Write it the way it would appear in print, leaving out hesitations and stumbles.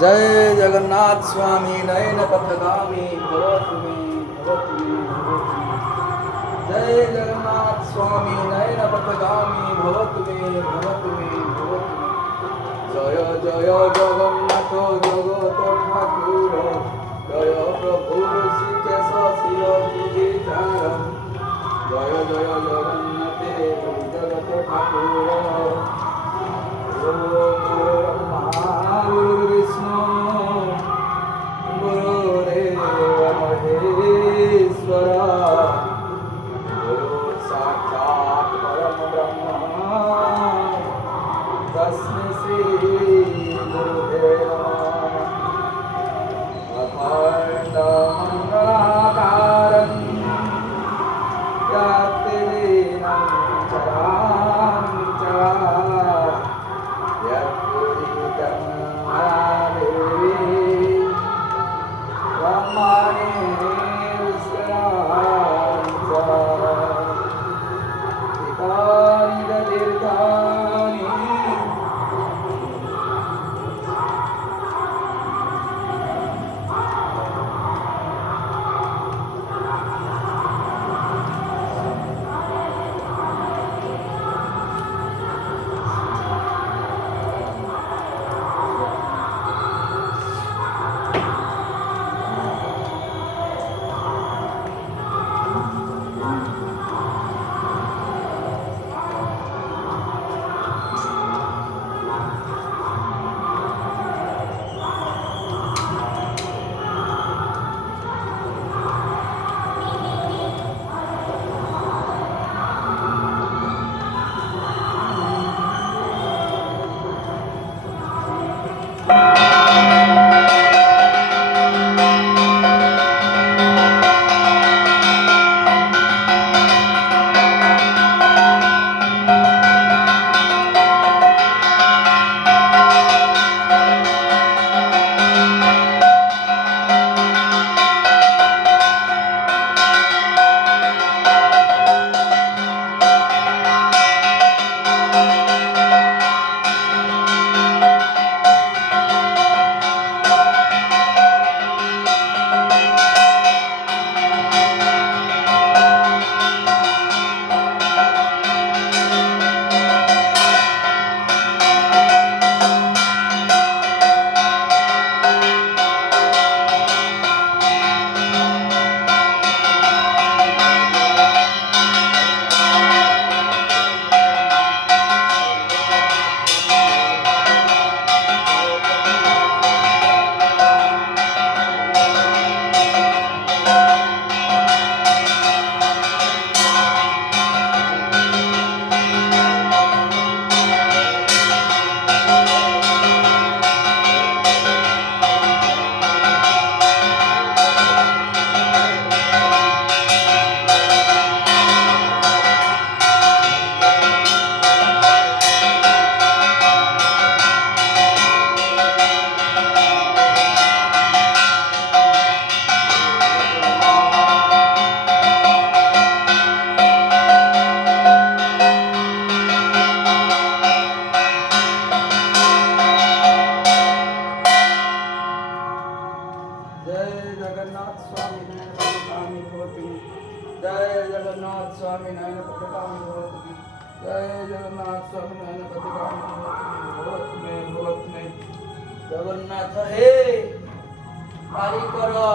जय जगन्नाथ स्वामी नयन पथगामी भवतु मे भवतु मे भवतु मे। जय जगन्नाथ स्वामी नयन पथगामी भवतु मे भवतु मे भवतु मे। जय जय जगन्नाथ जगत ठाकुर जय प्रभु ऋषिकेश शिव जय जय जगन्नाथ जगत ठाकुर। गुरु विष्णु गुरुदेव महेश्वर गुरु साक्षात् परम ब्रह्म तस्मै श्री गुरुदेव अखंड मंगलाकारं यत्तेनं चराचरं जय जगन्नाथ स्वामी नयन पथगामी भवतु मे। जय जगन्नाथ स्वामी नयन पथगामी भवतु मे भवतु मे। जगन्नाथ हे हरि करो।